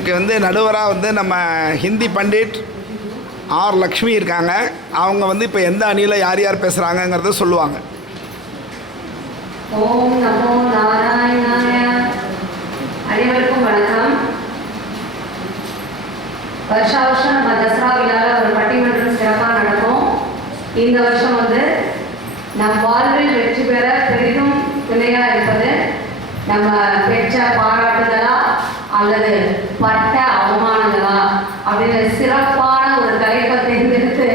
இதுக்கு வந்து நடுவராக வந்து நம்ம ஹிந்தி பண்டிட் ஆர் லக்ஷ்மி இருக்காங்க. அவங்க வந்து இப்போ எந்த அணியில் யார் யார் பேசுகிறாங்கங்கிறத சொல்லுவாங்க. ஓம் நமோ நாராயணாய. அனைவருக்கும் வணக்கம். வருஷா வருஷம் நம்ம தசரா விழாவில் ஒரு பட்டிமன்றம் சிறப்பாக நடக்கும். இந்த வருஷம் வந்து நம் வாழ்வில் வெற்றி பெற பெரிதும் துணையாக இருப்பது நம்ம பெற்ற பாராட்டுதலா அல்லது பட்ட அவமானங்களா அப்படின்னு சிறப்பான ஒரு தலைப்பை தேர்ந்தெடுத்து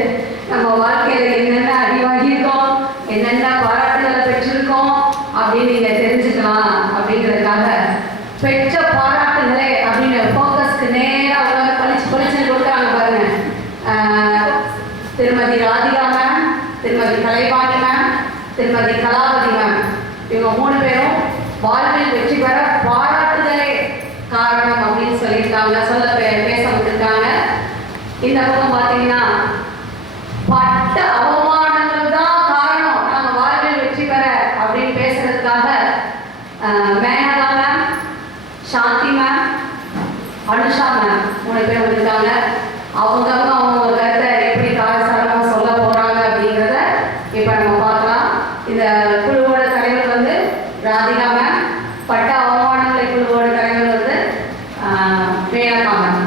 நம்ம வாழ்க்கையில் என்னென்ன அடி வாங்கியிருக்கோம், என்னென்ன பாராட்டுகளை பெற்றிருக்கோம் அப்படின்னு நீங்கள் தெரிஞ்சுக்கலாம். அப்படிங்கிறதுக்காக பெற்ற பாராட்டுகளே அப்படின்னு ஃபோக்கஸ்க்கு நேராக உலக பளிச்சுன்னு கொடுக்குறாங்க பாருங்க. திருமதி ராதிகா மேம், திருமதி கலைவாணி மேம், திருமதி கலாவதி மேம், இவங்க 3 பேரும் வாழ்வில் வெற்றி பெற பாராட்டுதலே காரணம் அப்படின்னு சொல்லியிருக்காங்க, பேச விட்டுருக்காங்க. இந்த பக்கம் பார்த்தீங்கன்னா பட்ட அவமானங்கள் தான் காரணம் நம்ம வாழ்வில் வெற்றி பெற அப்படின்னு பேசுறதுக்காக மேனகா மேம், சாந்தி மேம், அனுஷா மேம் 3 பேர் வந்திருக்காங்க. அவங்க ஒரு கருத்தை எப்படி காரசாரமாக சொல்ல போறாங்க அப்படிங்கிறத இப்போ நம்ம பார்க்கலாம். இந்த குழுவோட தலைவர் வந்து ராதிகா மேம், பட்ட அவமானங்களை குழுவோட தலைவர் வந்து மேனகா மேம்.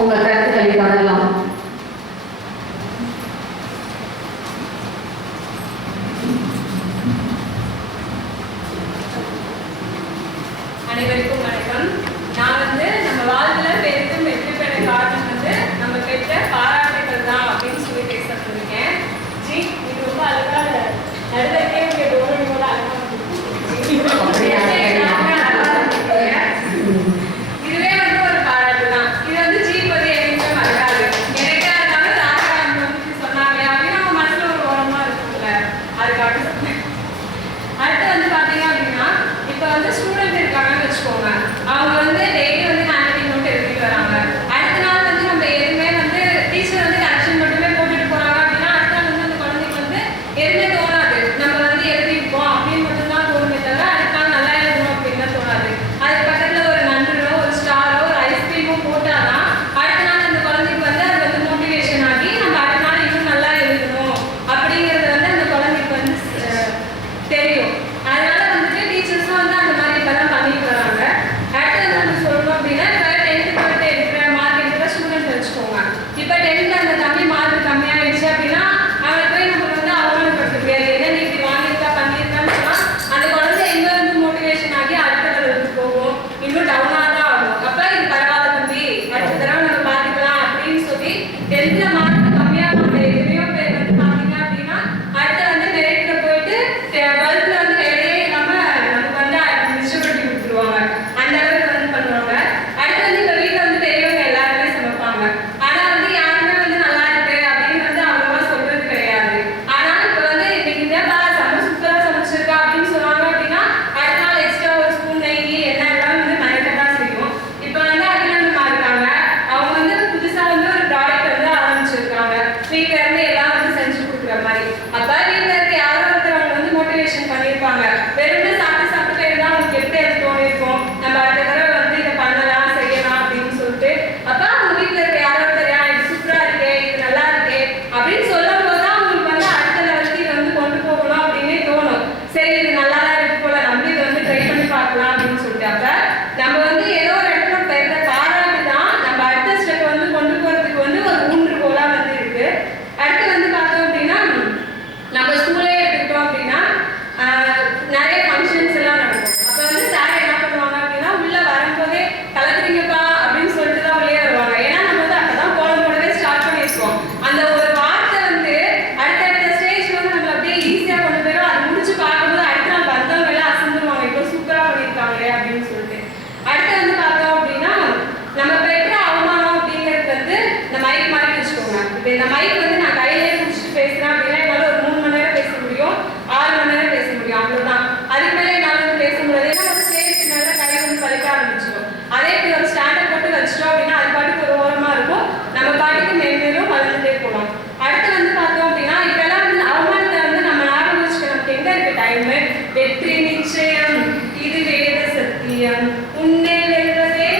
உங்கள் கருத்துக்களை தொடரலாம். அனைவருக்கும் வணக்கம். நான் வந்து நம்ம வாழ்வில் பெரிதும் வெற்றி பெற காரணம் வந்து நம்ம பெற்ற பாராட்டுகள் தான் அப்படின்னு சொல்லி பேச சொல்லியிருக்கேன். ஜி இது ரொம்ப அழகாக நடுவருக்கே உங்க டோரணி போல அழகாக இதுவே வந்து ஒரு பாராட்டு தான். இது வந்து ஜி பதி எதுவுமே மறக்காது. எனக்கே அதனால ராஜா வந்து சொன்னாங்க அப்படின்னு நம்ம மனசுல ஒரு ஓரமா இருக்கும்ல, அதுக்காக சொன்னேன். அடுத்து வந்து பார்த்தீங்க அப்படின்னா இப்போ வந்து ஸ்டூடெண்ட் இருக்காங்கன்னு வச்சுக்கோங்க. அவங்க வந்து டெய்லி வந்து ஹேண்ட் ரைட்டிங் நோட் எழுதிட்டு வராங்க. அடுத்த நாள் வந்து நம்ம எதுவுமே வந்து டீச்சர் வந்து கரெக்ஷன் மட்டுமே போட்டுட்டு போறாங்க அப்படின்னா அடுத்த நாள் வந்து அந்த குழந்தைக்கு வந்து எதுவுமே தோணாது. நம்ம வந்து எழுதிருப்போம் அப்படின்னு மட்டும்தான் தோணுமே தவிர அடுத்த நாள் நல்லா எழுதணும் அப்படின்னு தான் தோணாது. அதுக்கு பக்கத்தில் ஒரு நன்றோ, ஒரு ஸ்டாரோ, ஒரு ஐஸ்கிரீமோ போட்டாதான் அடுத்த நாள் அந்த குழந்தைக்கு வந்து அது வந்து மோட்டிவேஷன் ஆகி நம்ம அடுத்த நாள் இன்னும் நல்லா எழுதணும் அப்படிங்கிறது வந்து அந்த குழந்தைக்கு வந்து தெரியும். அதனால வந்துட்டு டீச்சர்ஸும் வந்து அந்த மாதிரி இப்பதான் பண்ணிட்டு வராங்க. அடுத்து நம்ம சொல்லணும் அப்படின்னா இப்போ 10th 12th எடுக்கிற மார்க் எடுக்கிற ஸ்டூடெண்ட் வச்சுக்கோங்க. இப்போ 10th அந்த தம்பி மார்க் கம்மியாயிடுச்சு அப்படின்னா அவரை போய் நம்ம வந்து அவமானப்படுத்த முடியாது. என்ன நீ இப்படி வாங்கியிருக்கா பண்ணியிருக்கான்னு சொன்னா அந்த குழந்தை எங்க வந்து மோட்டிவேஷன் ஆகி அடுத்த லெவலுக்கு போகும், இன்னும் டவுனாக தான் ஆகும். அப்போ இது பரவாயில்ல தம்பி, அடுத்த தடவை நம்ம பார்த்துக்கலாம் அப்படின்னு சொல்லி 10th மார்க் கம்மியாக எத்தனையோ பேர் வந்து பார்த்தீங்க அப்படின்னா அடுத்த வந்து மெரிட்ல போயிட்டு 12th வந்து வேலையே இல்லாம நமக்கு வந்து மிஸ்டபடி கொடுத்துருவாங்க. அந்த அளவுக்கு வந்து பண்ணுவாங்க. அடுத்து வந்து இப்போ வீட்டில் வந்து பெரியவங்க எல்லாருமே சமைப்பாங்க. ஆனா வந்து யாருமே வந்து நல்லா இருக்கு அப்படின்னு வந்து அவ்வளவா சொல்றது கிடையாது. ஆனா இப்போ வந்து இன்னைக்கு என்னப்பா சூப்பரா சமைச்சிருக்கா அப்படின்னு சொன்னாங்க அப்படின்னா அடுத்த நாள் எக்ஸ்ட்ரா ஒரு ஸ்பூன் நெய் என்ன எல்லாம் வந்து மறைக்க தான் செய்யும். இப்போ வந்து அகிலமா இருக்காங்க. அவங்க வந்து புதுசா வந்து ஒரு ப்ராடக்ட் வந்து ஆரம்பிச்சிருக்காங்க. வீட்டுல இருந்து எல்லாம் வந்து செஞ்சு கொடுக்குற மாதிரி. அப்ப வீட்டுல இருக்க யாரோ ஒருத்தர் அவங்க வந்து மோட்டிவேஷன் பண்ணியிருப்பாங்க. வெறும் சாப்பிட்டு இருந்தா அவங்களுக்கு எப்படி அது தோணிருக்கும், நம்ம அடுத்த தடவை வந்து இதை பண்ணலாம் செய்யலாம் அப்படின்னு சொல்லிட்டு. அப்ப அவங்க வீட்டுல இருக்க யாரோ ஒருத்தர் இது சூப்பரா இருக்கே, இது நல்லா இருக்கே அப்படின்னு சொல்லும் போதுதான் அவங்களுக்கு வந்து அடுத்த லெவலுக்கு இதை வந்து கொண்டு போகணும் அப்படின்னே தோணும். சரி இது நல்லா தான் இருக்கு போல, நம்ம இதை வந்து ட்ரை பண்ணி பார்க்கலாம் அப்படின்னு சொல்லிட்டு. அப்ப நம்ம வந்து ஏதோ ஒரு இடத்துல பெற்ற பாராட்டு தான் நம்ம அடுத்த ஸ்டெப் வந்து கொண்டு போறதுக்கு வந்து ஒரு ஊன்றுகோலா வந்து இருக்கு. அடுத்து வந்து பார்த்தோம் அப்படின்னா நம்ம ஸ்கூலே எடுத்துக்கிட்டோம் அப்படின்னா நிறைய ஃபங்க்ஷன்ஸ் எல்லாம் நடக்கும். அப்போ வந்து சார் என்ன பண்ணுவாங்க அப்படின்னா உள்ள வரும்போதே கலக்குறீங்கப்பா அப்படின்னு சொல்லிட்டு தான் உள்ளே வருவாங்க. ஏன்னா நம்ம வந்து அப்பதான் கோலம் போடவே ஸ்டார்ட் பண்ணியிருக்கோம். அந்த ஒரு வார்த்தை வந்து அடுத்தடுத்த ஸ்டேஜ் வந்து நம்ம அப்படியே ஈஸியா கொண்டு போயிடும். அது முடிச்சு பார்க்கும்போது அடுத்த நாள் வந்தவங்க எல்லாம் அசந்துருவாங்க, இப்போ சூப்பரா பண்ணியிருக்காங்களே அப்படின்னு சொல்லிட்டு. அடுத்து வந்து பார்த்தோம் அப்படின்னா நம்ம பெற்ற அவமானம் அப்படிங்கிறது வந்து இந்த மைக் மாதிரி வச்சுக்கோங்க. இப்போ இந்த மைக் வந்து நான் கையிலேயே பிடிச்சிட்டு பேசுறேன் அப்படின்னா என்னால் ஒரு 3 மணி நேரம் பேச முடியும், 6 மணி நேரம் பேச முடியும், அவ்வளவுதான். அதுக்கு மேலே என்னால் வந்து பேச முடியாது. ஏன்னா ஒரு ஸ்டேஜ் மேலே கை வந்து வலிக்க ஆரம்பிச்சிடும். அதே இப்படி ஒரு ஸ்டாண்டை போட்டு வச்சிட்டோம் அப்படின்னா அது பாட்டுக்கு ஒரு ஓரமா இருக்கும், நம்ம பாட்டுக்கு மேலும் வளர்ந்துட்டே போகலாம். அடுத்து வந்து பார்த்தோம் அப்படின்னா இப்பெல்லாம் வந்து அவமானத்தை வந்து நம்ம ஞாபகம் வச்சுக்க நமக்கு எங்க இருக்கு டைம். வெற்றி நிச்சயம், இது வேத சத்தியம், உன்னை வெல்வதே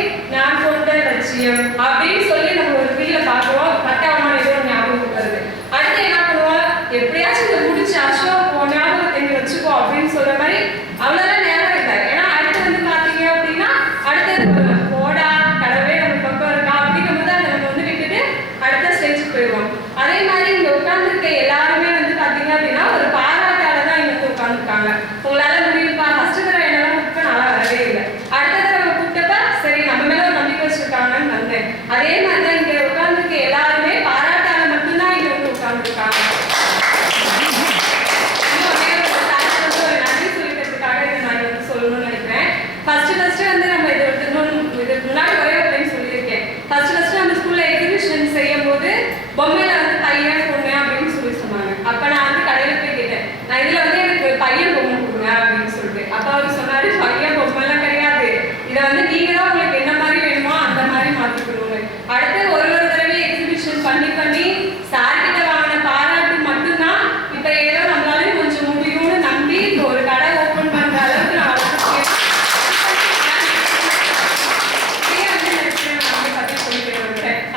லட்சியம் அப்படின்னு சொல்லி நம்ம ஒரு ஃபீல பார்க்குவோம். கட்டாயமான ஏதோ ஒரு ஞாபகம் வருது. அடுத்து என்ன பண்ணுவோம், எப்படியாச்சும் இதை முடிச்சு அசோக் ஞாபகம் தெரிஞ்சு வச்சுக்கோ அப்படின்னு சொல்ற மாதிரி அவ்வளோதான் நேரம் இல்லை. ஏன்னா அடுத்து வந்து பார்த்தீங்க அப்படின்னா அடுத்தது போடா கடவுளே நம்ம பக்கம் இருக்கா அப்படிங்கும் போது அதை நம்ம வந்து விட்டுட்டு அடுத்த ஸ்டேஜுக்கு போயிடுவோம். அதே மாதிரி இங்க உட்கார்ந்துருக்க எல்லாருமே வந்து பார்த்தீங்க அப்படின்னா ஒரு பாராட்டால தான் இங்க வந்து உட்கார்ந்துருக்காங்க. உங்களால முடியுப்பா, ஃபர்ஸ்ட் தடவை என்னெல்லாம் கூப்பிட்டு நல்லா வரவே இல்லை, அடுத்த தடவை கூப்பிட்டப்ப சரி நம்ம மேல ஒரு நம்பிக்கை வச்சிருக்காங்கன்னு வந்தேன். அதே மாதிரி தான் இங்க உட்கார்ந்துருக்க எல்லாருமே பாராட்டால மட்டும்தான் இங்க வந்து உட்கார்ந்துருக்காங்க. சொல்லணும்னு நினைக்கிறேன். ஃபர்ஸ்ட் வந்து நம்ம இதுக்கு முன்னாடி ஒரே ஒரு டைம் சொல்லியிருக்கேன். ஃபர்ஸ்ட் நம்ம ஸ்கூல்ல எக்ஸிபிஷன் செய்யும் போது பொம்மையில வந்து பையன் பொண்ணு அப்படின்னு சொல்லி சொன்னாங்க. அப்ப நான் வந்து கடையில போய் கேட்டேன், நான் இதுல வந்து எனக்கு பையன் பொம்மை கொடுங்க அப்படின்னு சொல்லிட்டு. அப்ப அவர் சொன்னாரு, பையன் பொம்மை எல்லாம் கிடையாது, இதை வந்து நீங்க தான் உங்களுக்கு என்ன மாதிரி வேணுமோ அந்த மாதிரி மாத்திக்கணும்னு. அடுத்து ஒரு தடவை எக்ஸிபிஷன் பண்ணி சார் கிட்ட வாங்கின பாராட்டு மட்டும்தான் இப்ப ஏதோ நம்மளால கொஞ்சம் முடியும்னு நம்பி இப்போ ஒரு கடை ஓபன் பண்ற அளவுக்கு நான்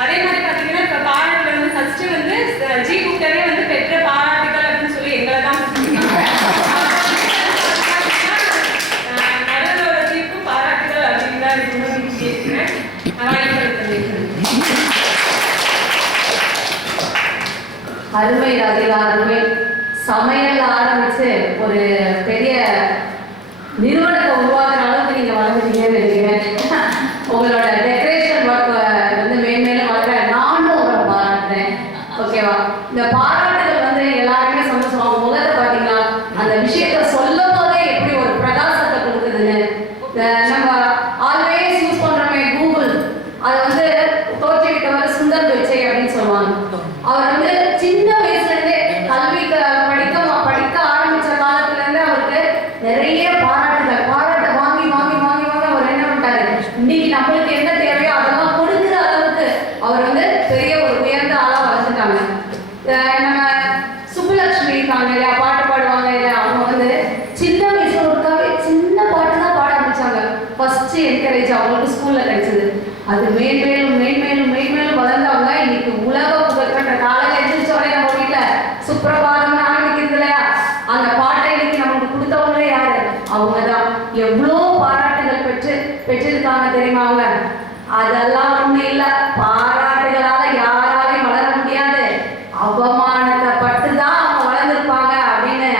அதே மாதிரி பாத்தீங்கன்னா இப்ப பாராட்டுல வந்து ஃபர்ஸ்ட் வந்து ஜி குப்டரே வந்து பெற்ற பாராட்டுகள் அப்படின்னு சொல்லி எங்களை தான் நடுவரோட ஜீப்பு பாராட்டுகள் அப்படின்னு தான் இருக்கணும்னு கேட்கிறேன். அருமை ராதிகா, அருமை. சமையல் ஆரம்பிச்சு ஒரு பெரிய நிறுவனத்தை உருவாக்குற அளவுக்கு நீங்க வளர்ந்துட்டீங்கன்னு நினைக்கிறேன். உங்களோட டெக்கரேஷன் ஒர்க் வந்து மேன்மேலும் வளர நானும் உங்களை பாராட்டுறேன். ஓகேவா? இந்த பாராட்டுகள் வந்து எல்லாருமே சந்தோஷமா முகத்தை பார்த்தீங்கன்னா அந்த விஷயத்த சொல்லும் போதே எப்படி ஒரு பிரகாசத்தை கொடுக்குதுன்னு. நம்ம ஆல்வேஸ் யூஸ் பண்றோமே கூகுள், அதை வந்து தோற்றுவித்தவர் சுந்தர் பிச்சை அப்படின்னு சொல்லுவாங்க. அவர் வந்து சின்ன வயசுல இருந்தே கல்விக்கு படிக்க ஆரம்பிச்ச காலத்துல இருந்து அவருக்கு நிறைய பாராட்டை வாங்கி அவர் என்ன பண்ணிட்டாரு, இன்னைக்கு நம்மளுக்கு என்ன தேவையோ அதெல்லாம் கொடுக்குற அளவுக்கு அவர் வந்து பெரிய ஒரு உயர்ந்த ஆளா வளர்ந்துட்டாங்க. நம்ம சுப்புலட்சுமி இருக்காங்க இல்லையா, பாட்டு பாடுவாங்க இல்லையா, அவங்க வந்து சின்ன வயசுல ஒருக்காவே சின்ன பாட்டு தான் பாட ஆரம்பிச்சாங்க. ஃபர்ஸ்ட் என்கரேஜ் அவங்களுக்கு ஸ்கூல்ல கிடைச்சது. அது மேன்மேலும் வளர்ந்தவங்க இன்னைக்கு உலக புகழ்பெற்ற காலையில் எழுந்திரிச்சோடனே நம்ம வீட்டுல சுப்பிரபாதம்னு ஆரம்பிக்கிறது இல்லையா, அந்த பாட்டை இன்னைக்கு நமக்கு கொடுத்தவங்களே யாரு, அவங்கதான். எவ்வளோ பாராட்டுகள் பெற்றிருக்காங்க தெரியுமா அவங்க. அதெல்லாம் ஒண்ணு இல்ல, பாராட்டுகளால யாராலையும் வளர முடியாது, அவமானத்தை பட்டுதான் அவங்க வளர்ந்துருப்பாங்க அப்படின்னு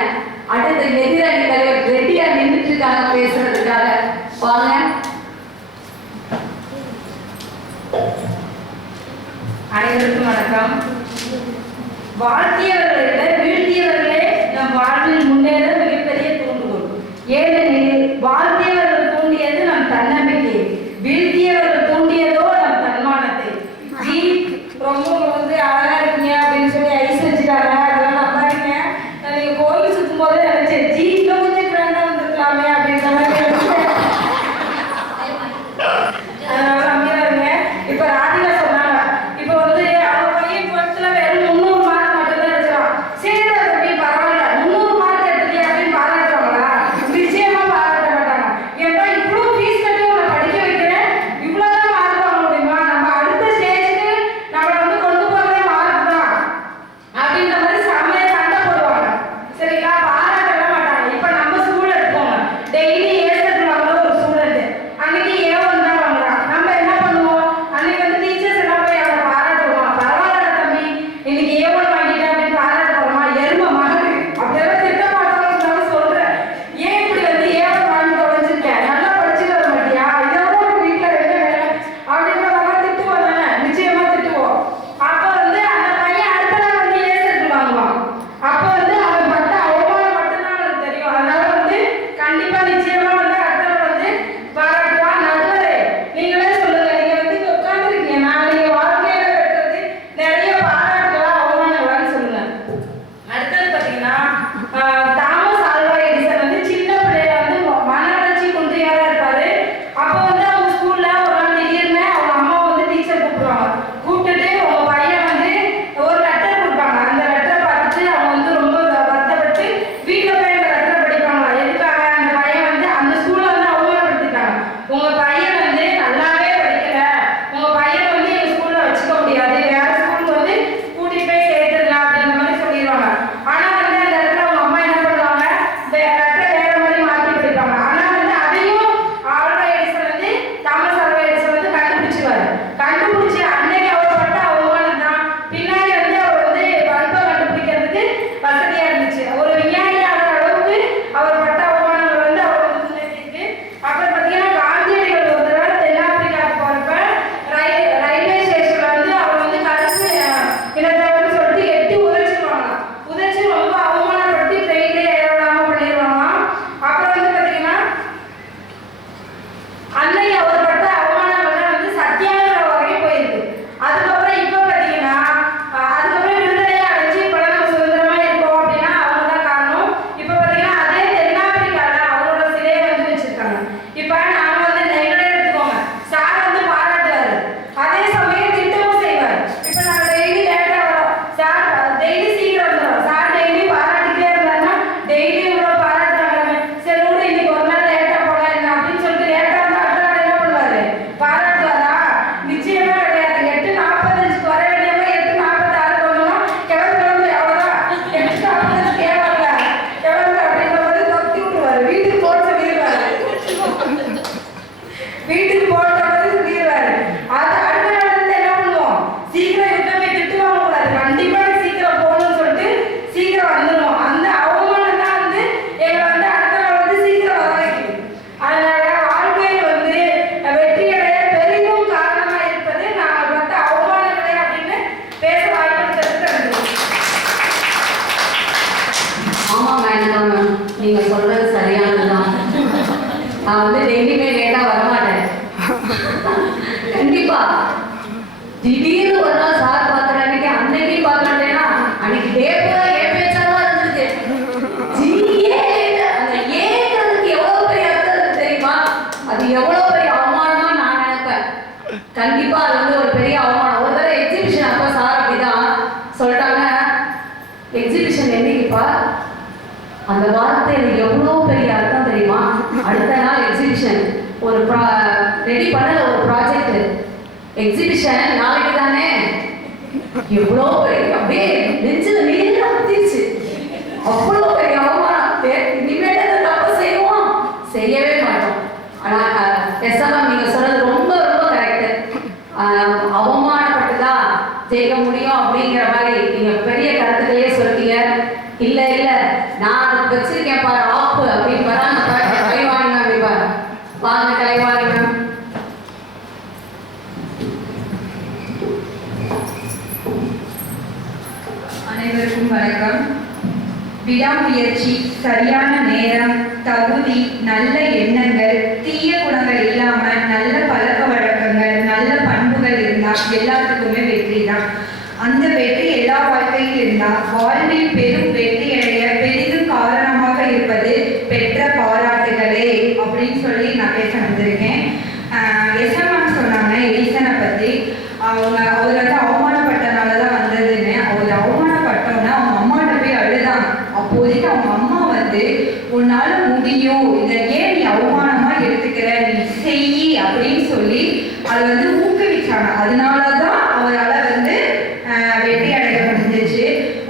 அடுத்த எதிரணி தலைவர் ரெடியா நின்றுட்டு இருக்காங்க பேசுறதுக்காக. வாங்க. அனைவருக்கும் வணக்கம். வாழ்த்தியவர்களை விட வீழ்த்தியவர்களே நம் வாழ்வில் முன்னேற மிகப்பெரிய தூண்டுகோல். ஏனெனில் வாழ்த்தியவர்கள் தூண்டியது நம் தன்னம்பிக்கை, வீழ்த்தியவர்கள் தூண்டியதோ நம் தன்மானத்தை. ஜி ரொம்ப வந்து அழகா இருக்கீங்க அப்படின்னு சொல்லி ஐஸ் வச்சுட்டாங்க, அதெல்லாம் நம்பாதீங்க. நீங்க கோயில் சுத்தும் போதே நினைச்சேன், ஜி இன்னும் கொஞ்சம் கிராண்டா வந்துருக்கலாமே அப்படின்ற மாதிரி. அதனால நம்பிடாருங்க. இப்ப ராதிகா சொன்னாங்க, இப்ப வந்து அவங்க பையன் 12th வெறும் 300 மார்க் மட்டும் தான் எடுக்கிறான். சரி திடீர்னு ஒரு நாள் சார் பார்க்குற அன்னைக்கு பார்க்கலன்னா அன்னைக்கு டே பூரா ஏன் பேச்சாதான் இருந்தது. அந்த ஏங்கிறதுக்கு எவ்வளவு பெரிய அர்த்தம் இருக்கு தெரியுமா? அது எவ்வளவு பெரிய அவமானமா நான் நினைப்பேன். கண்டிப்பா அது வந்து ஒரு பெரிய அவமானம். ஒரு தடவை எக்ஸிபிஷன் அப்ப சார் அப்படிதான் சொல்லிட்டாங்க, எக்ஸிபிஷன் என்னைக்குப்பா? அந்த வார்த்தையில எவ்வளவு பெரிய அர்த்தம் தெரியுமா? அடுத்த நாள் எக்ஸிபிஷன் ஒரு ரெடி பண்ணல, ஒரு ப்ராஜெக்ட் எக்ஸிபிஷன் நாளைக்கு தானே. எவ்வளோ பெரிய அப்படியே நெஞ்சில நீர் ஊத்திச்சு. அவ்வளோ பெரிய அவமானம். இனிமேல் தப்பு செய்வோம், செய்யவே மாட்டோம். ஆனா எஸ்எம்எம் நீங்க சொல்றது ரொம்ப ரொம்ப கரெக்ட். அவமானப்பட்டுதான் ஜெயிக்க முடியும் அப்படிங்கிற மாதிரி நீங்க பெரிய கருத்துக்களையே சொல்றீங்க. இல்ல இல்ல நான் அதுக்கு வச்சிருக்கேன் பாரு ஆப்பு அப்படின்னு வராங்க. கலைவாணி மேம் இப்ப வாங்க. கலைவாணி மேம். அனைவருக்கும் வணக்கம். விடாமுயற்சி, சரியான நேரம், தகுதி, நல்ல எண்ணங்கள், தீய குணங்கள் இல்லாம நல்ல பழக்க வழக்கங்கள், நல்ல பண்புகள் இருந்தா எல்லாத்துக்குமே வெற்றி தான். அந்த வெற்றி எல்லா வாழ்க்கையில் இருந்தா வாழ்வில் பெரும் வெற்றி அடைய பெரிதும் காரணமாக இருப்பது பெற்ற பாராட்டுகளே அப்படின்னு சொல்லி நான் பேச வந்திருக்கேன். எஸ்எம்எம் சொன்னாங்க எடிசனை பத்தி. அவர் வந்து அவமானப்பட்டனாலதான் வந்ததுன்னு. அவர் அவமானப்பட்டோன்னா அவங்க அம்மாட்ட போய் அழுதாங்க. அப்போதைக்கு அவங்க அம்மா வந்து உன்னால முடியும், இதை ஏன் நீ அவமானமா எடுத்துக்கிற, நீ செய் அப்படின்னு சொல்லி அதை வந்து ஊக்குவிச்சாங்க. அதனாலதான் அவரால் வந்து வெற்றி அடைய முடிஞ்சிச்சு.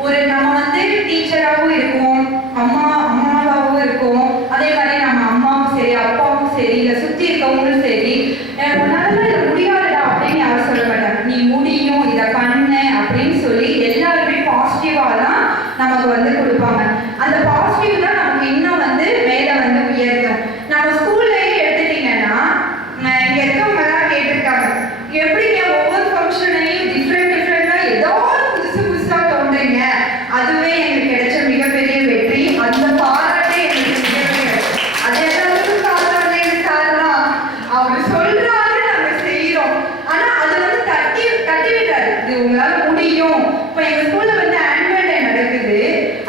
ஒரு நம்ம வந்து டீச்சராகவும் இருக்கோம், அம்மாவாகவும் இருக்கோம், அதே மாதிரி நம்ம அம்மாவும் சரி அப்பாவும் சரி இல்லை சுற்றி இருக்கவங்களும் சரி உன்னால இதை முடியாதுடா அப்படின்னு யாரும் சொல்ல மாட்டாங்க. நீ முடியும், இதை பண்ணு அப்படின்னு சொல்லி எல்லாருமே பாசிட்டிவாக தான் நமக்கு வந்து கொடுப்பாங்க. அந்த பாசிட்டிவ் தான் நமக்கு இன்னும் வந்து மேலே வந்து உயர்த்தும். நம்ம ஸ்கூல்லையே எடுத்துட்டீங்கன்னா இங்கே இருக்கவங்கலாம் கேட்டிருக்காங்க, எப்படிங்க ஒவ்வொரு ஃபங்க்ஷனையும் டிஃப்ரெண்டாக ஏதாவது புதுசாக தோன்றீங்க. அதுவே எங்களுக்கு கிடைச்ச மிகப்பெரிய வெற்றி. அந்த பாராட்டே எங்களுக்கு மிகப்பெரிய. அது எல்லாத்துக்கும் காரணம் எங்க சார் தான். அவர் சொல்றாரு, நாங்கள் செய்யறோம். ஆனா அது வந்து தட்டி விடுறாரு, இது உங்களால முடியும். இப்போ எங்க ஸ்கூல்ல வந்து ஆனுவல் டே நடக்குது.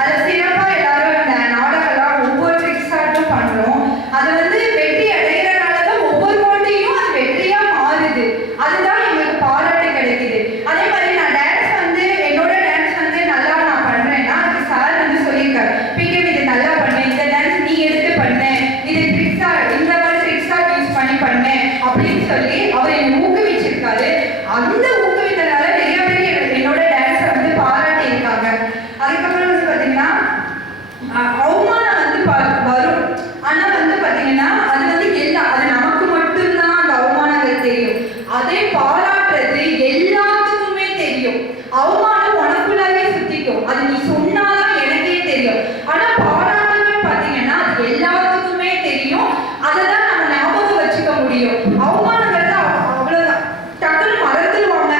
அதை சிறப்பா எல்லாரும் அந்த நாடகம்லாம் ஒவ்வொரு ட்ரிக்ஸாட்டும் பண்றோம். அது வந்து வெற்றி அடைகிறனாலதான் ஒவ்வொரு போட்டியும் அது வெற்றியா மாறுது. அதுதான் எங்களுக்கு பாராட்டு கிடைக்குது. அதே மாதிரி நான் டான்ஸ் வந்து என்னோட டான்ஸ் வந்து நல்லா நான் பண்றேன்னா அதுக்கு சார் வந்து சொல்லியிருக்காரு, பிகம் இது நல்லா பண்ணு, இந்த டான்ஸ் நீ எடுத்து பண்ணு, இது ட்ரிக்ஸா இந்த மாதிரி ட்ரிக்ஸா யூஸ் பண்ணி பண்ணு அப்படின்னு சொல்லி அவர் என்னை ஊக்குவிச்சிருக்காரு. அந்த ஊக்குவித்தனால நிறைய பேர் என்னோட டான்ஸை வந்து பாராட்டி இருக்காங்க. அதுக்கப்புறம் வந்து பார்த்தீங்கன்னா அவமானம் வந்து வரும். ஆனா வந்து பார்த்தீங்கன்னா அது வந்து அது நமக்கு மட்டும்தான் அந்த அவமானங்கள் தெரியும். அதே பாராட்டுறது எல்லாத்துக்குமே தெரியும். அவமானம் உனக்குள்ளாவே சுத்திக்கும், அது நீ சொன்னாதான் எனக்கே தெரியும். ஆனா பாராட்டுன்னு பார்த்தீங்கன்னா அது எல்லாத்துக்குமே தெரியும். அதை தான் நம்ம ஞாபகம் வச்சுக்க முடியும். அவமானங்கிறது அவ்வளவுதான், டக்குன்னு மறந்துடுவாங்க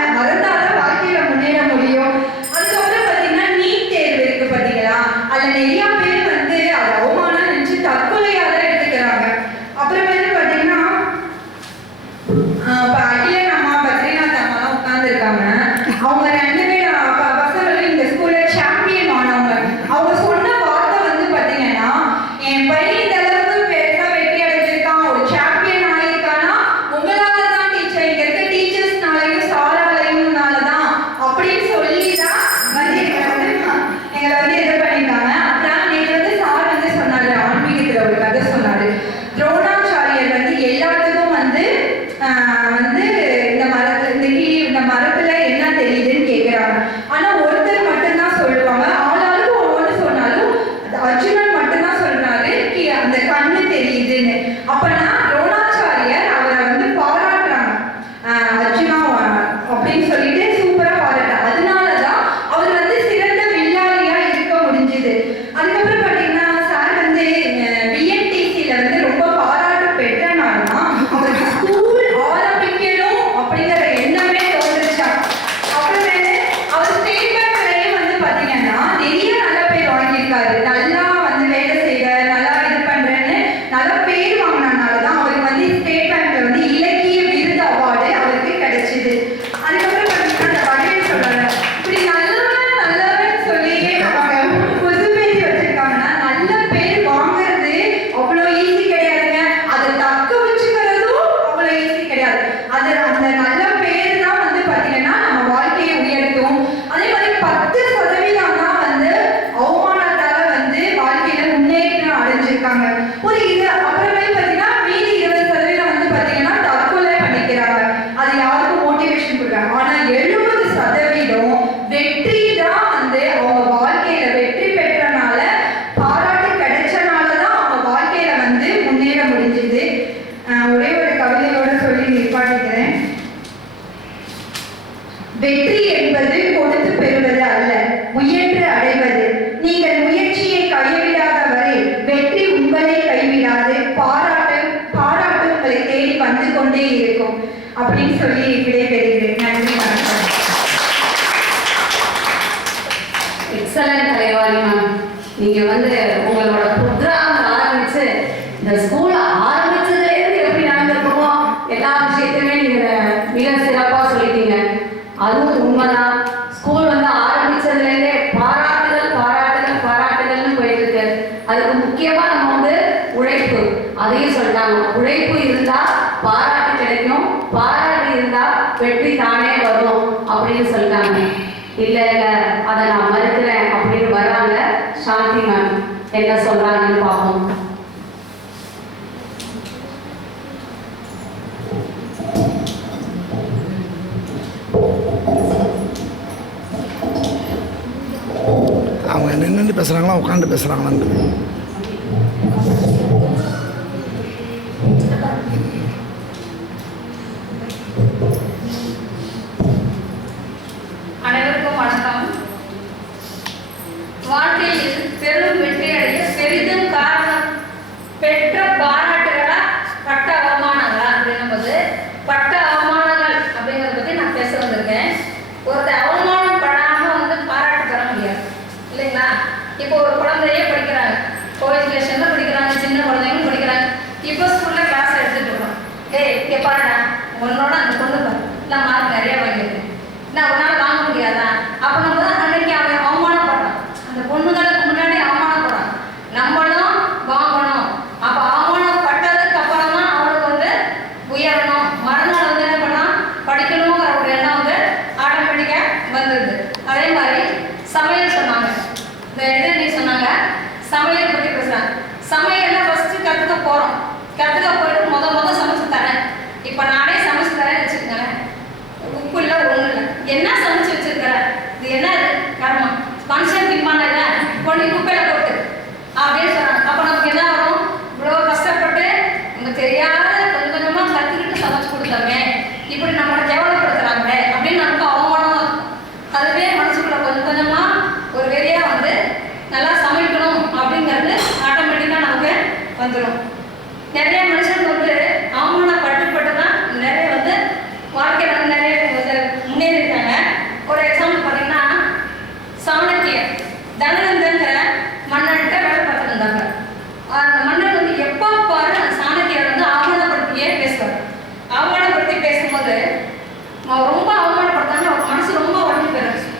வெற்றி என்பது கொடுத்து பெறுவது அல்ல, முயன்று அடைவது. நீங்கள் முயற்சியை கைவிடாத வரை வெற்றி உங்களை கைவிடாது, பாராட்டு உங்களை தேடி வந்து கொண்டே இருக்கும் அப்படின்னு சொல்லி விடைபெறுகிறேன். நன்றி, வணக்கம். Excellent Kalaivani ma'am. நீங்கள் உங்களோட ப்ரோக்ராம் ஆரம்பித்து இந்த ஸ்கூல் ஆரம்பிச்சதுலேருந்து எப்படி நடந்திருக்கோமோ எல்லா விஷயத்தையுமே நீங்கள் மிக சிறப்பாக சொல்லிட்டீங்க. அதுவும் உண்மைதான். ஸ்கூல் ஆரம்பிச்சதுலேருந்தே பாராட்டுதல் பாராட்டுதல் பாராட்டுதல்னு போயிட்டு இருக்கு. அதுக்கு முக்கியமாக நம்ம உழைப்பு, அதையும் சொல்லிட்டாங்க. உழைப்பு இருந்தால் பாராட்டு கிடைக்கும், பாராட்டு இருந்தால் வெற்றி தானே வரும் அப்படின்னு சொல்லிட்டாங்க. இல்லை இல்லை அதை நான் மறுக்கிறேன் அப்படின்னு வராங்க. சாந்தி மேம் என்ன சொல்றாங்கன்னு பார்ப்போம். அவங்க நின்று பேசுகிறாங்களா உட்காந்து பேசுகிறாங்களான்னு அனைவருக்கும் வணக்கம். வாழ்க்கையில் பெரும் வெற்றி அடைய பெரிதும் காரணம் பெற்ற பாராட்டுகளா பட்ட அவமானங்களா அப்படிங்கும்போது, பட்ட அவமானங்கள் அப்படிங்கிறத பற்றி நான் பேச வந்திருக்கேன். ஒருத்தர் அவமானம் படாமல் பாராட்டு பெற முடியாது இல்லைங்களா? இப்போ ஒரு குழந்தையே படிக்கிறாங்க, கோஎஜுகேஷனில் படிக்கிறாங்க, சின்ன குழந்தைங்களும் படிக்கிறாங்க. இப்போ ஸ்கூலில் கிளாஸ் எடுத்துகிட்டு இருக்கோம். இங்கே பாருடா, உன்னோட அந்த பொண்ணு பாரு, நான் மார்க் நிறைய வாங்கியிருக்கேன், நான் உன்னால் வாங்க முடியாதா? அப்போ நம்ம தான் அன்னைக்கு அவன் அவமானப்படுறான். அந்த பொண்ணுங்களுக்கு முன்னாடி அவமானப்படுறான். நம்மளும் வாங்கணும். அப்போ அவமானப்பட்டதுக்கு அப்புறம் தான் அவனுக்கு உயரணும். மறுநாள் என்ன பண்ணால் படிக்கணுங்கிற ஒரு எண்ணம் ஆட்டோமேட்டிக்காக வந்துடுது. அதே மாதிரி சமையல் சொன்னாங்க. இந்த இதை நீ சொன்னாங்க, சமையல் பற்றி பேசுகிறாங்க. சமையல்லாம் ஃபஸ்ட்டு கற்றுக்க போகிறோம். கற்றுக்க போயிட்டு முத சமைச்சு தரேன். இப்போ நானே சமைச்சு தரேன்னு வச்சுக்கோங்களேன். உப்பு இல்லை, ஒன்றும் இல்லை, என்ன சமைச்சு வச்சிருக்கிறேன், இது என்ன கர்மம், ஃபங்க்ஷன் திம்பானல கொண்டு குப்பையில் போட்டு அப்படின்னு சொல்கிறாங்க. அப்போ நமக்கு என்ன வரும்? இவ்வளோ கஷ்டப்பட்டு நமக்கு தெரியாத கொஞ்சம் கொஞ்சமாக கற்றுக்கிட்டு சமைச்சு கொடுத்தோமே, இப்படி நம்மளை கேவலப்படுத்துகிறாங்களே அப்படின்னு நமக்கு அவமானமாக இருக்கும். அதுவே மனசுக்குள்ள கொஞ்சம் கொஞ்சமாக ஒரு வெறியாக நல்லா சமைக்கணும் அப்படிங்கிறது ஆட்டோமேட்டிக்காக நமக்கு வந்துடும். நிறைய மனுஷன் அவமானப்பட்டு தான் நிறைய வாழ்க்கையில் நிறைய முன்னேறி இருக்காங்க. ஒரு எக்ஸாம்பிள் பார்த்தீங்கன்னா, சாணக்கியர் தனநந்தங்கிற மன்னன்கிட்ட வேலை பார்த்துருந்தாங்க. அந்த மன்னன் எப்போ பாரு சாணக்கியர் அவமானப்படுத்தியே பேசுவார். அவமானப்படுத்தி பேசும்போது ரொம்ப அவமானப்படுத்தாங்க. அவர் மனசு ரொம்ப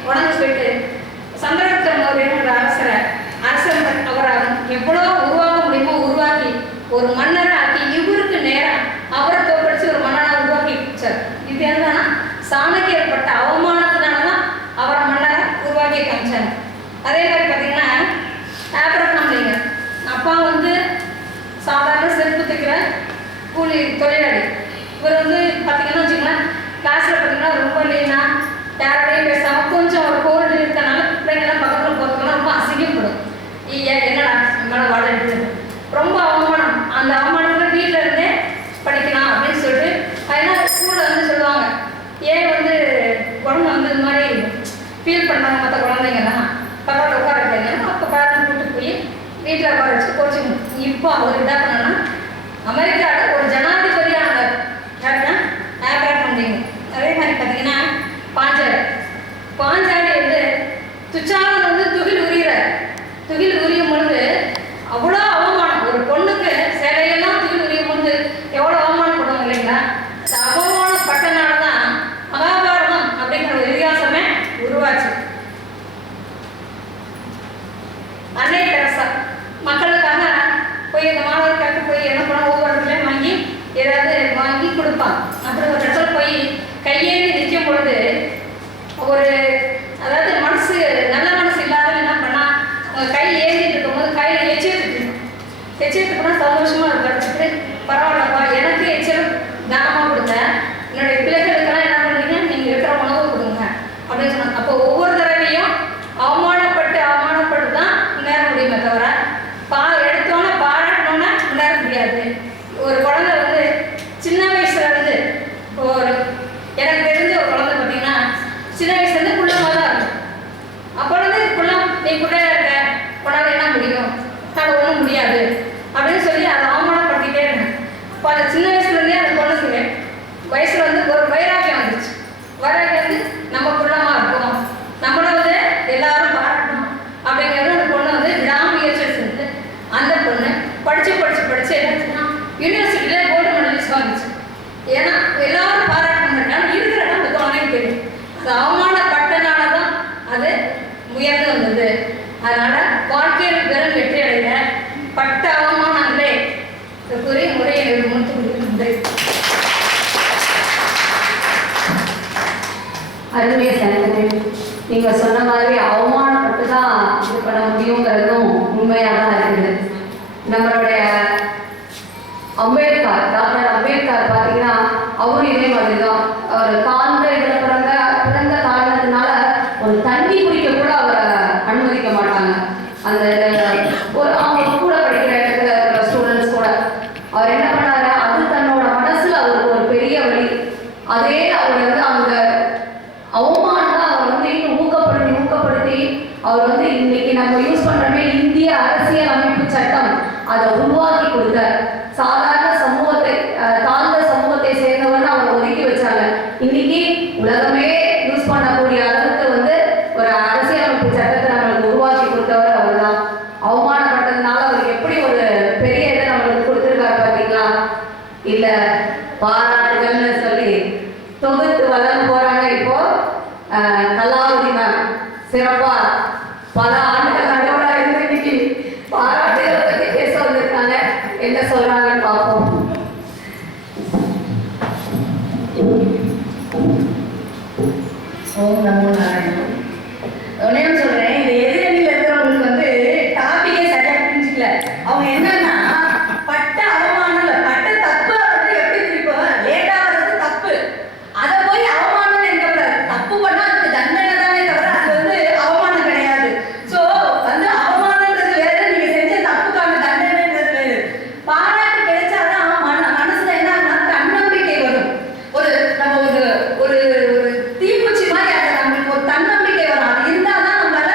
உடஞ்சு போயிட்டு சந்திரகுப்தர் அரசர் அவரை எவ்வளோ உருவாக்க முடியுமோ உருவாக்கி ஒரு மன்னரை ஆக்கி இவருக்கு நேரம் அவரை தோற்கடிச்சு ஒரு மன்னரை உருவாக்கி வச்சார். இது என்னன்னா சாணக்கியர் பட்ட அவமானத்தினால தான் அவரை மன்னரை உருவாக்கி காமிச்சாங்க. அதே மாதிரி பார்த்தீங்கன்னா ஆப்ரஹாம் அப்பா சாதாரண செருப்பு தைக்கிற கூலி தொழிலாளி. இவர் பார்த்தீங்கன்னா வச்சுக்கலாம், கிளாஸில் பார்த்தீங்கன்னா ரொம்ப இல்லைன்னா யாரோடையும் பேசாமல் கொஞ்சம் ஒரு கோல்டு இருக்கனால பிள்ளைங்கள்லாம் பக்கத்தில் போகிறதுலாம் ரொம்ப அசிங்கப்படும். என்னடா மேலே வாழ எடுத்து ரொம்ப அவமானம். அந்த அவமானத்தில் வீட்டில் இருந்தே படிக்கலாம் அப்படின்னு சொல்லிட்டு அதனால் ஸ்கூலில் சொல்லுவாங்க, ஏன் குழந்தை இது மாதிரி ஃபீல் பண்ணுறாங்க மற்ற குழந்தைங்கலாம் பக்கத்தில் உட்கார வைக்கிறாங்க. அப்போ பேரண்ட் கூப்பிட்டு போய் வீட்டில் உட்கார வச்சு கோச்சிங். இப்போ அவர் என்ன பண்ணனா அமெரிக்காவில் ஒரு ஜனாதிபதியாக யாருன்னா ஆப்ரஹாம். அதே மாதிரி பார்த்தீங்கன்னா பாஞ்சாலி துச்சாதன் துகில் உரிகிறார். துகில் உரியும் பொழுது அவ்வளோ அவமானம். ஒரு பொண்ணுக்கு சேலையெல்லாம் துகில் உரியும் பொழுது எவ்வளோ அவமானப்படுவாங்க இல்லைங்களா? அவமானப்பட்டனால தான் மகாபாரதம் அப்படிங்கிற ஒரு இதிகாசமே உருவாச்சு. அன்னை தெரசா மக்களுக்காக போய் இந்த மாணவர்களுக்காக போய் என்ன பண்ண ஒவ்வொரு இடத்துலையும் கூட இருக்க, உன்னால் என்ன முடியும், அது ஒன்றும் முடியாது அப்படின்னு சொல்லி அதை அவமானப்படுத்திட்டே இருந்தேன். இப்போ அந்த சின்ன வயசுலேருந்தே அந்த பொண்ணுக்கு வயசில் வந்து ஒரு வைராக்கியம் வந்துருச்சு. வைராக்கியம் வந்து நம்ம குள்ளமாக இருக்கணும், நம்மளை வந்து எல்லாரும் பாராட்டணும் அப்படிங்கிறது அந்த பொண்ணு வந்து விடாமுயற்சி செஞ்சு அந்த பொண்ணு படித்து என்னாச்சுன்னா யூனிவர்சிட்டியில் கோல்டு மெடலிஸ்ட் வந்துச்சு. ஏன்னா எல்லாரும் பாராட்டணும்னா இருக்கிற இடம் அந்த குழந்தைக்கு தெரியும். அது அவமானப்பட்டனால தான் அது உயர்ந்து வந்தது. அதனால் வாழ்க்கையில் பெரும் வெற்றி அடைந்த பட்ட அவமானங்களே கூறி முறையை முடித்து கொடுக்கின்றேன். அருமையை சேர்ந்தது. நீங்கள் சொன்ன மாதிரி அவமானப்பட்டு தான் இது பண்ண முடியுங்கிறதும் உண்மையாக தான் இருக்குது. நம்மளுடைய அம்பேத்கர், டாக்டர் அம்பேத்கர் பார்த்தீங்கன்னா அவரும் இதே மாதிரி தான். அவர் காந்த இதில் பிறந்த காரணத்தினால ஒரு தண்ணி குடிக்க கூட அவரை அனுமதிக்க மாட்டாங்க. அந்த ஒரு அவங்க கூட படிக்கிற இடத்துல இருக்கிற ஸ்டூடெண்ட்ஸ் கூட அவர் என்ன பண்ணாரு, அது தன்னோட மனசில் அவருக்கு ஒரு பெரிய வழி. அதே அவர் வந்து அந்த அவமானம் தான் அவர் வந்து இன்னும் ஊக்கப்படுத்தி அவர் வந்து இன்னைக்கு நம்ம யூஸ் பண்ணுறோமே இந்திய அரசியல் அமைப்பு சட்டம் அதை உருவாக்கி கொடுத்தார். சாதாரண சமூகத்தை தாழ்ந்த சமூகத்தை சேர்ந்தவர்கள் அவர் ஒதுக்கி வச்சாங்க. இன்னைக்கு உலகமே யூஸ் பண்ணக்கூடிய அளவுக்கு வந்து ஒரு அரசியலமைப்பு சட்டத்தை நம்மளுக்கு உருவாக்கி கொடுத்தவர் அவர் தான். அவமானப்பட்டதுனால அவர் எப்படி ஒரு பெரிய இதை நம்மளுக்கு கொடுத்துருக்காரு பார்த்தீங்களா? இல்லை பாராட்டுகள்னு சொல்லி தொகுத்து வளர்ந்து போறாங்க. இப்போ கலாவதி மேம் சிறப்பா பல ஆண்டுகள் நடுவோட இருந்து இன்னைக்கு பாராட்டுகளை பற்றி பேச வந்திருக்காங்க. என்ன சொல்றாங்கன்னு பார்ப்போம். ஓம் நமோ நாராயணன். உடனே சொல்றேன், இந்த எதிரணியில் இருக்கிறவங்களுக்கு வந்து டாபிக்கே சரியா புரிஞ்சுக்கல. அவங்க என்னன்னா பட்ட அவமானம் இல்லை, பட்ட தப்பு வந்து எப்படி திருப்போம், லேட்டா வர்றது தப்பு, அதை போய் அவமானம் என்கக்கூடாது. தப்பு பண்ணா அதுக்கு தண்டனை தானே தவிர அது வந்து அவமானம் கிடையாது. ஸோ வந்து அவமானன்றது வேற, நீங்க செஞ்ச தப்புக்கான தண்டனைன்றது வேறு. பாராட்டு கிடைச்சாதான் மனசுல என்ன தன்னம்பிக்கை வரும். ஒரு நம்ம ஒரு ஒரு தீக்குச்சி மாதிரி அது நம்மளுக்கு ஒரு தன்னம்பிக்கை வரும். அது இருந்தால் தான் நம்மளால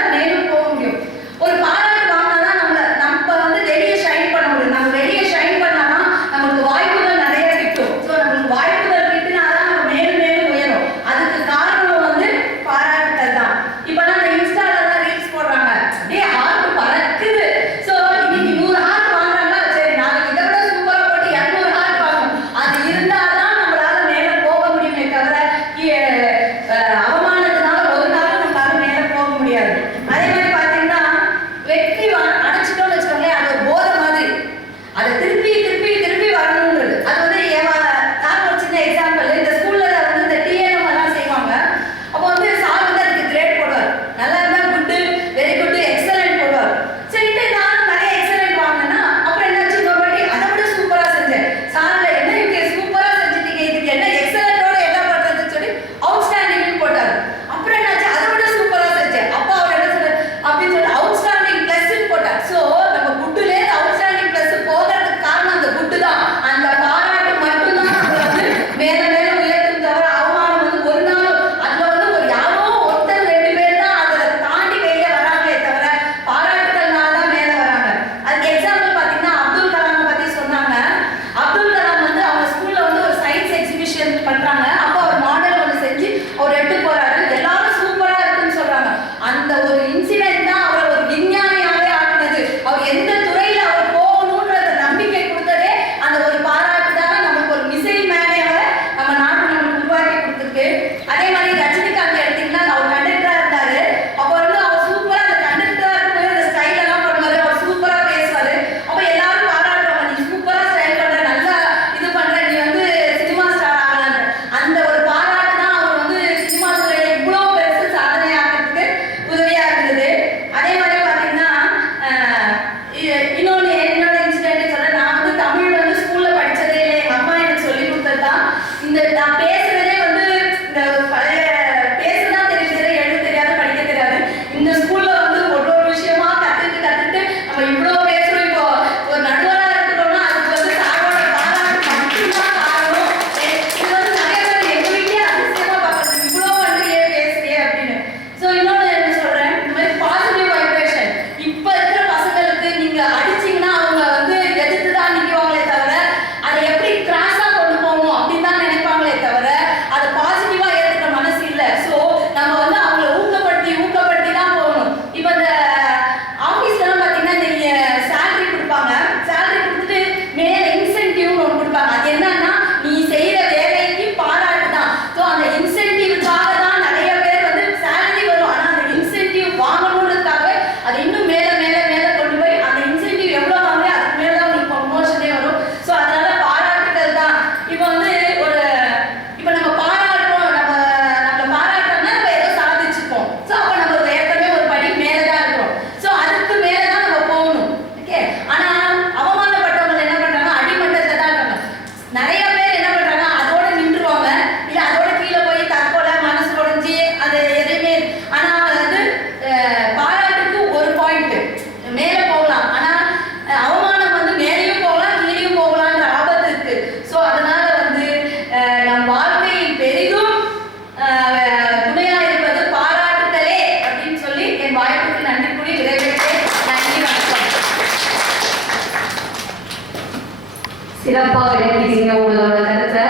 சிறப்பாக விளக்கிட்டீங்க உங்களோட கருத்தை.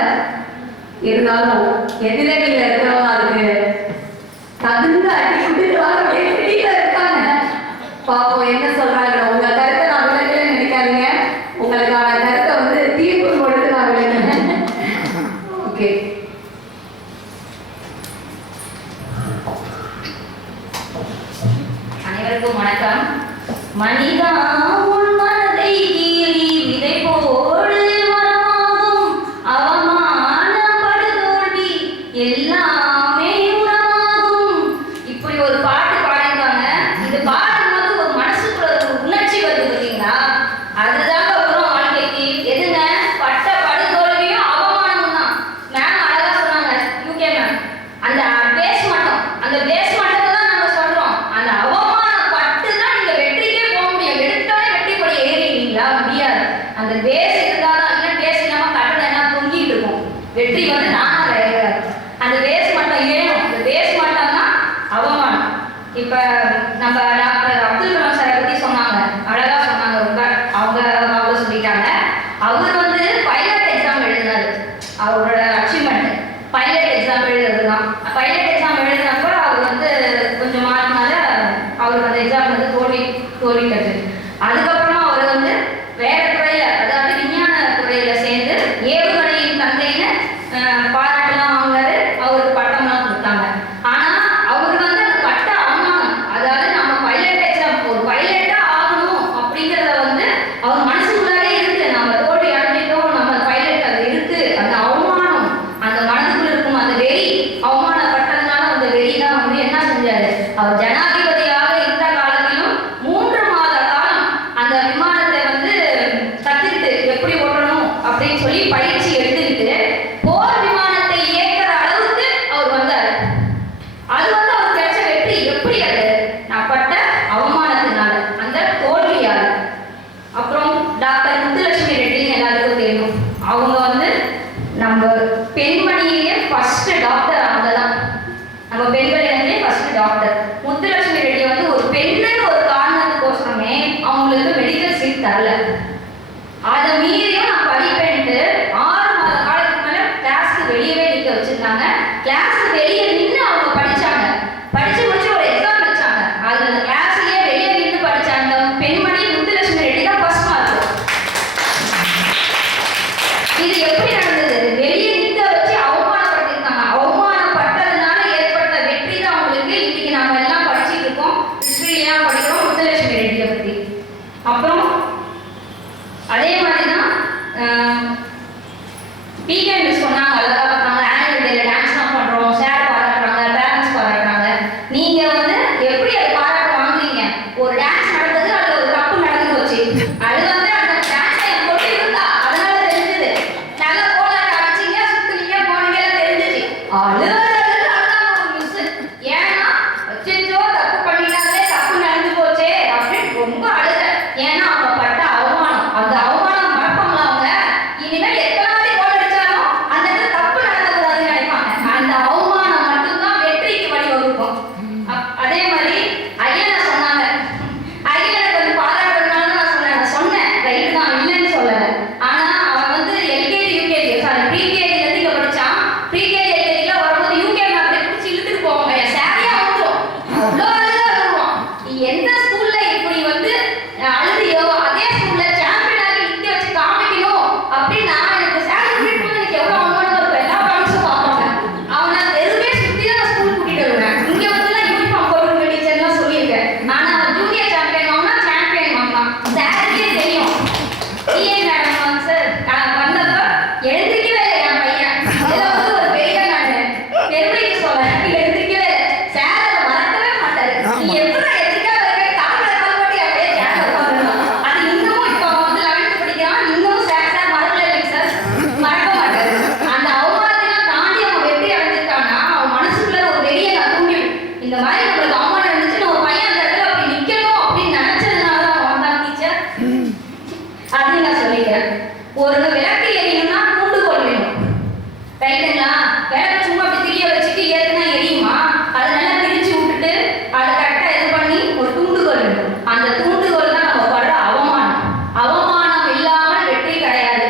இருந்தாலும் எதிரணியில் இருக்கிறவங்க அதுக்கு தகுந்த அடி கொடுத்துட்டு வெளியில இருக்காங்க. பாப்போம் என்ன சொல்றாங்க. உங்க கருத்தை நான் விளக்கலன்னு நினைக்காதீங்க. உங்களுக்கான கருத்தை வந்து தீர்ப்பு கொடுத்து நான் விளக்குறேன். ஓகே. அனைவருக்கும் வணக்கம். மனிதா உன் மனதை கீறி விதை போடு மரமாகும், அவமானம் படுதோல்வி எல்லாமே உணவாகும். இப்படி ஒரு பாட்டு பாடிருக்காங்க. இது பாடும்போது ஒரு மனசுக்குள்ள ஒரு உணர்ச்சி வருது பார்த்தீங்களா? அதுதாங்க வரும் வாழ்க்கைக்கு. எதுங்க? பட்ட படுதோல்வியும் அவமானமும் தான். மேம் அழகா சொன்னாங்க, யூகே மேம். அந்த பேஸ் மட்டும் அந்த பேஸ் மட்டும் தான் நம்ம சொல்றோம். அந்த அவமானம் பட்டு தான் நீங்க வெற்றிக்கே போக முடியும். எடுத்தாலே வெற்றி படி ஏறிடுவீங்களா? முடியாது. அந்த பேஸ் இருந்தாதான். இல்லை பேஸ் இல்லாம கட்டணம் என்ன தொங்கிட்டு இருக்கும். வெற்றி வந்து நானா கிடையாது. அந்த பேஸ் மட்டும் ஏறும். அந்த பேஸ் மட்டும் தான் அவமானம். இப்ப நம்ம டாக்டர் அப்துல் கலாம் சாரை பத்தி சொன்னாங்க, அழகா சொன்னாங்க. ரொம்ப அவங்க சொல்லிட்டாங்க. அவர் வந்து பைலட் எக்ஸாம் எழுதினாரு. அவரோட அச்சீவ்மெண்ட் பைலட் எக்ஸாம் எழுதுறது தான். பைலட் எக்ஸாம் எழுதினப்ப அவர் வந்து கொஞ்சம் மாறினால அவருக்கு அந்த எக்ஸாம் வந்து தோல்விட்டது. அதுக்கப்புறமா அவர் வந்து வேற துறையில, அதாவது விஞ்ஞான துறையில சேர்ந்து ஏவுகணையின் தந்தைன்னு பாராட்டுலாம் வாங்கினாரு. அவருக்கு பட்டம்லாம் கொடுத்தாங்க. ஆனா அவர் வந்து அந்த பட்ட அவமானம், அதாவது நம்ம பைலட் எக்ஸாம் ஒரு பைலட்டா ஆகணும் அப்படிங்கிறத வந்து அவர் மனசுக்குள்ளாரே இருக்கு. நம்ம தோல்வி அடைஞ்சிட்டோம், நம்ம பைலட் அது இருக்கு. அந்த அவமானம் அந்த மனதுக்குள்ள இருக்கும். அந்த வெறி, அவமானப்பட்டதுனால அந்த வெறி தான் வந்து என்ன செஞ்சாரு. அவர் ஜனாதிபதியாக இருந்த காலத்திலும் 3 மாத காலம் அந்த விமானத்தை வந்து கத்துக்கிட்டு எப்படி ஓட்டணும் அப்படின்னு சொல்லி பயிற்சி எடுத்துக்கிட்டு போர் விமானத்தை இயக்குற அளவுக்கு அவர் வந்தார். அது வந்து அவர் கிடைச்ச வெற்றி. எப்படி? அது நான் பட்ட அவமானத்தினால, அந்த தோல்வியால. அப்புறம் டாக்டர் முத்துலட்சுமி ரெட்டின்னு எல்லாருக்கும் தெரியும். அவங்க வந்து நம்ம பெண்மணியிலேயே ஃபர்ஸ்ட் டாக்டர். அவங்க தான் நம்ம பெண்களிலே ஃபர்ஸ்ட் டாக்டர். முத்துலட்சுமி ரெட்டி வந்து ஒரு பெண்ணுன்னு ஒரு காரணத்துக்கோசரமே அவங்களுக்கு மெடிக்கல் சீட் தரல. அதை மீறியும் நான் படிப்பேன்ட்டு 6 மாத காலத்துக்கு மேல கிளாஸ்க்கு வெளியவே நிற்க வச்சிருந்தாங்க. கிளாஸ்க்கு வெளியே நின்று அவங்க படிச்சாங்க. படிச்சு முடிச்சு ஒரு எக்ஸாம் வச்சாங்க. அதுல அந்த கிளாஸ்லயே வெளியே நின்று படிச்ச அந்த பெண்மணி முத்துலட்சுமி ரெட்டி தான் ஃபர்ஸ்ட் மார்க். இது எப்படி நடந்தது? வெளியே நிற்க வச்சு அவமானப்படுத்திருக்காங்க. அவமானப்பட்டதுனால ஏற்பட்ட வெற்றி தான் அவங்களுக்கு. இன்னைக்கு நாம எல்லாம் படிச்சுட்டு இருக்கோம், ஹிஸ்டரியெல்லாம் படிக்கிறோம் முத்துலட்சுமி ரெட்டியை பத்தி. அப்புறம் அதே மாதிரி தான் பிகே மிஸ் சொன்னாங்க, அழகா நாங்கள் ஆனுவல் டேல டான்ஸ்லாம் பண்ணுறோம், சார் பாராட்டுறாங்க, பேரண்ட்ஸ் பாராட்டுறாங்க. நீங்கள் வந்து எப்படி அது பாராட்டு வாங்குறீங்க? ஒரு டான்ஸ் நடந்தது, அதில் ஒரு தப்பு நடந்து போச்சு. அது வந்து அந்த டான்ஸை என் பொண்ணு இருந்தா அதனால தெரிஞ்சது. நல்ல கோலாட்ட அடிச்சிங்க, சுத்துனீங்க, போனீங்க தெரிஞ்சிச்சு. அழுவது அதான் ஒரு மிஸ். ஏன்னா அச்சோ தப்பு பண்ணிட்டாங்களே, தப்பு நடந்து போச்சே அப்படின்னு ரொம்ப அழுத. ஏன்னா அவங்க பட்ட அவமானம், அந்த அவமானம் மறப்பாங்களா அவங்க? இனிமேல் எத்தனை வாட்டி கோல் அடிச்சாலும் அந்த இடத்துல தப்பு நடக்கக்கூடாதுன்னு நினைப்பாங்க. அந்த அவமானம் மட்டும்தான் வெற்றிக்கு வழிவகுக்கும். அதே மாதிரி அகிலனை சொன்னாங்க. அகிலனுக்கு வந்து பாராட்டுறதுனால நான் சொன்னேன் ரைட்டு தான், இல்லைன்னு சொல்லலை. ஆனா அவன் வந்து எல்கேஜி யூகேஜி சாரி ப்ரீகேஜில இருந்து இங்க படிச்சான். ப்ரீகேஜி எல்கேஜில வரும்போது யூகே மேம் அப்படியே பிடிச்சி இழுத்துட்டு போவாங்க. என் சாரியா வந்துடும், அவ்வளோ அழுதா வருவான். நீ எந்த ஸ்கூல்ல இப்படி வந்து அழுதியோ அதே ஸ்கூல்ல சாம்பியனாக நிக்க வச்சு காமிக்கணும் அப்படின்னா எனக்கு சாரி கூட்டிட்டு போய் எனக்கு எவ்வளவு அவமானம் இருக்கும். எல்லா பேரண்ட்ஸும் பார்ப்பாங்க. அவனை தெருவே சுத்தி தான் ஸ்கூல் கூட்டிட்டு வருவேன். இங்க வந்துலாம் யூனிஃபார்ம் போட்டு டீச்சர்லாம் சொல்லியிருக்கேன். ஆனா அவன் ஜூனியர் சாம்பியன் வாங்கினா சாம்பியன் வாங்கினான். சாருக்கே தெரியும். டிஏ மேடம் வந்து சார் வந்தப்ப எழுந்திருக்கவே இல்லை என் பையன். இதை வந்து ஒரு பெரிய நான் பெருமைக்கு சொல்ல எழுந்திருக்கவே இல்லை. சார் அதை மறக்கவே மாட்டாரு. நீ எப்படி எதிர்க்கா இருக்க காலையில கால் போட்டு என் பையன் சேர் உட்காந்துருக்கான். அது இன்னமும் இப்போ வந்து 11th படிக்கிறான். இன்னமும் சார் மறக்கல இல்லைங்க சார், மறக்க மாட்டாரு. அந்த அவமானத்தெல்லாம் தாண்டி அவன் வெற்றி அடைஞ்சிருக்கான்னா அவன் மனசுக்குள்ள ஒரு வெறியை நான் தூண்டிடும். இந்த மாதிரி நம்மளுக்கு அவமானம் இருந்துச்சுன்னு ஒரு பையன் அந்த இடத்துல அப்படி நிக்கணும் அப்படின்னு நினைச்சதுனால தான் அவன் வந்தான் டீச்சர். அது நான் சொல்லிக்கிறேன். ஒரு விளக்கு எரியணும்னா தூண்டுகோல் வேணும், ரைட்டுங்களா? விளக்கு சும்மா அப்படி திரிய வச்சுட்டு ஏத்துனா எரியுமா? அதை நல்லா திரிச்சு விட்டுட்டு அதை கரெக்டா இது பண்ணி ஒரு தூண்டுகோல் வேணும். அந்த தூண்டுகோல் தான் நம்ம படுற அவமானம். அவமானம் இல்லாமல் வெற்றி கிடையாது.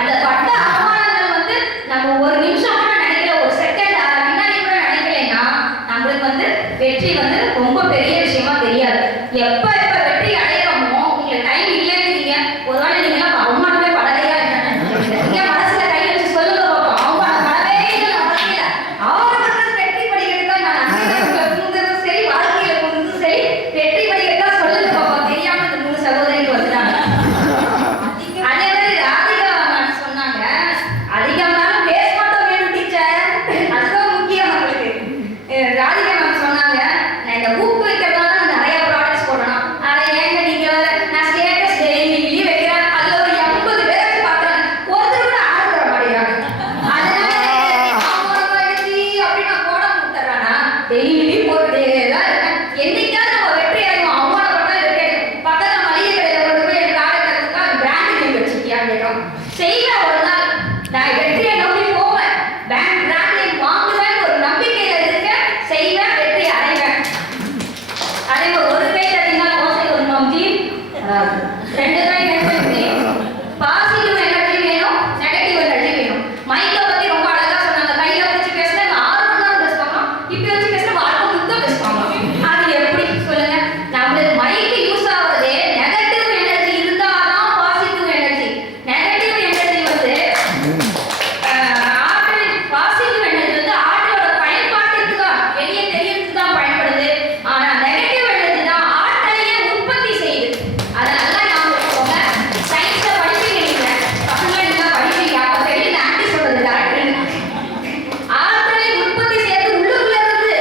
அந்த பட்ட அவமானங்கள் வந்து நம்ம ஒரு நிமிஷம் கூட நினைக்கல, ஒரு செகண்ட் முன்னாடி கூட நினைக்கலைன்னா நம்மளுக்கு வந்து வெற்றி வந்து ரொம்ப பெரிய விஷயமா தெரியாது. எப்ப எப்ப வெற்றி அடையிறோமோ உங்களுக்கு டைம் இல்லைன்னு ஒருவேளை நீங்க அவமானமே படலையா நீங்க மனசுல கை வச்சு சொல்லுங்க பார்ப்போம். அவமானம் படவே இல்லை வாழ்க்கையில. அவமானத்துக்கு வெற்றி படிக்கிறதா நான் அன்னையில புகுந்ததும் சரி, வாழ்க்கையில புகுந்ததும் சரி, வெற்றி படிக்கிறதா சொல்லுங்க பார்ப்போம். தெரியாம இந்த 3 சகோதரிகள் வந்துட்டாங்க. அதே மாதிரி ராதிகா மேம் சொன்னாங்க, அதிகம்னாலும் பேச மாட்டோம் வேணும் டீச்சர், அதுதான் முக்கியம் நம்மளுக்கு. ராதிகா மேம் சொன்னாங்க, நான் இந்த புக் வைக்கிறதால நிறைய ப்ராடக்ட்ஸ் போடணும். ஆனா ஏங்க நீங்க நான் ஸ்டேட்டஸ் டெய்லி வைக்கிறேன், அதுல ஒரு 80 பேரை பார்க்குறேன், ஒருத்தர் கூட ஆர்டர் வர மாட்டேங்கிறாங்க. அதனால அப்படி நான் போட கொடுத்துட்றேன்னா டெய்லி போட்டுட்டே தான் இருக்கேன். என்னைக்காவது நம்ம வெற்றி ஆகும் அவமானப்பட்டா இருக்கேன். பக்கத்துல மளிகை கடையில கொண்டு போய் எனக்கு ப்ராடக்ட் கொடுத்தா பிராண்ட் நேம் வச்சிருக்கியான்னு கேட்கும். செய்வேன் ஒரு நாள், நான் வெற்றியை நம்பி போவேன், பிராண்ட் நேம் வாங்குவேன், ஒரு நம்பிக்கையில இருக்கேன், செய்வேன், வெற்றி அடைவேன். அதே ஒரு கை தட்டினால் ஓசை ஒரு நம்பி 2 கை நம்பி பாசிட்டிவ் எனர்ஜி வேணும், நெகட்டிவ் எனர்ஜி வேணும். மைக்க பத்தி ரொம்ப அழகா சொன்னாங்க. கையில வச்சு பேசினா 6 மணி நேரம் பேசுவாங்க, இப்ப வச்சு பேசினா வாழ்க்கை முழுக்க பேசுவாங்க. அது எப்படி சொல்லுங்க? நம்மளுக்கு மைக்கு யூஸ் ஆகுறதே நெகட்டிவ் எனர்ஜி இருந்தாதான் பாசிட்டிவ் எனர்ஜி. நெகட்டிவ் எனர்ஜி வந்து ஆற்றல், பாசிட்டிவ் எனர்ஜி வந்து ஆற்றலோட பயன்பாட்டுக்கு தான், வெளியே தெரியறதுக்கு தான் பயன்படுது. ஆனா நெகட்டிவ் எனர்ஜி தான் ஆற்றலையே உற்பத்தி செய்யுது. அதனால நாம போங்க சயின்ஸ்ல படிப்பீங்க, நீங்க பசங்க நீங்க படிப்பீங்க, அப்ப தெரியல ஆண்டி சொல்றது கரெக்ட். ஆற்றலை உற்பத்தி செய்யறது உள்ளுக்குள்ள இருந்து,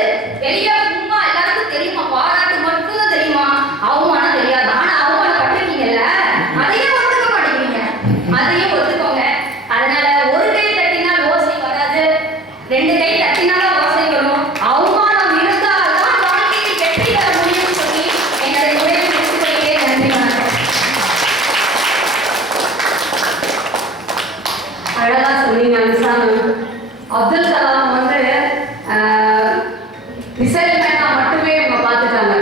வெளியே சும்மா எல்லாருக்கும் தெரியுமா, பாராட்டு மட்டும் தான் தெரியுமா, அவமானம் தெரியாது. ஆனா அவமானப்பட்டிருக்கீங்கல்ல, அதையும் ஒத்துக்க மாட்டேங்கிறீங்க, அதையும் ஒத்துக்கோங்க. அதனால ஒரு கை தட்டினால் ஓசை வராது, 2 கை தட்டினாலும் ஓசை வரும். அவமானம் இருந்தால்தான் வாழ்க்கையில் வெற்றி பெற முடியும்னு சொல்லி என்னுடைய உரையை முடித்துக்கொள்கிறேன். நன்றி, வணக்கம். அழகா சொன்னீங்க அனிஷா மேம். அப்துல் கலாம் வந்து மிசைல் மேனா மட்டுமே இவங்க பார்த்துட்டாங்க.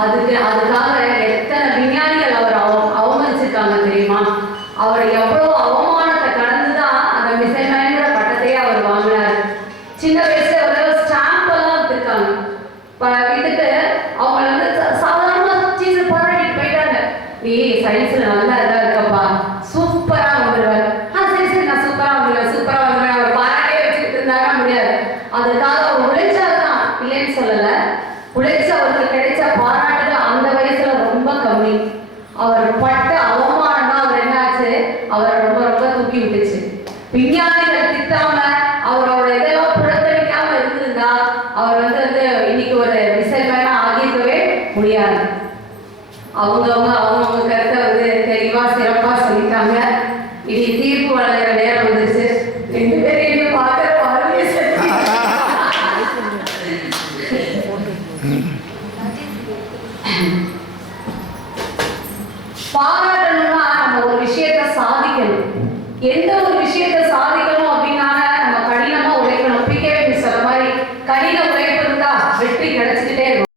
அதுக்காக எத்தனை விஞ்ஞானிகள் அவர் அவமதிச்சிருக்காங்க தெரியுமா? அவர் எவ்வளோ அவமானத்தை கடந்துதான் அந்த மிசைல் மேனோட பட்டத்தையே அவர் வாங்கினார். சின்ன வயசுல ஒரு ஸ்டாம்ப் எல்லாம் வச்சிருக்காங்க. வீட்டுக்கு அவங்க வந்து சாதாரணமா சீச போராடிட்டு போயிட்டாங்க. நீ சயின்ஸ்ல நல்லா இதா இருக்கப்பா, சூப்பரா வந்துடுவார். சரி நான் சூப்பரா வந்துடுவேன் அவர் பாராட்டே வச்சுக்கிட்டு இருந்தாரா முடியாது. அதுக்காக அவர் உழைச்சாதான், இல்லைன்னு சொல்லல, உழைச்சு அவருக்கு கிடைச்ச பாராட்டு அந்த வயசுல ரொம்ப கம்மி. அவர் பட்ட அவமானம் தான் அவர் என்னாச்சு, அவரை ரொம்ப ரொம்ப தூக்கி விட்டுச்சு. விஞ்ஞானிகள் திட்டாம அவரோட இதெல்லாம் புறக்கணிக்காம இருந்திருந்தா அவர் வந்து இன்னைக்கு ஒரு மிசைல் மேனா ஆகியிருக்கவே முடியாது. அவங்கவுங்க கருத்தை வந்து தெளிவா சிறப்பா சொல்லிட்டாங்க. இனி தீர்ப்பு வழங்குற நேரம் வந்துருச்சு. 2 பேரையும் பார்க்க பாராட்டணும்னா நம்ம ஒரு விஷயத்த சாதிக்கணும். எந்த ஒரு விஷயத்த சாதிக்கணும் அப்படின்னா நம்ம கடினமா உழைக்கணும். பிகே சொன்ன மாதிரி கடின உழைப்பு இருந்தா வெற்றி கிடைச்சிக்கிட்டே இருக்கும்.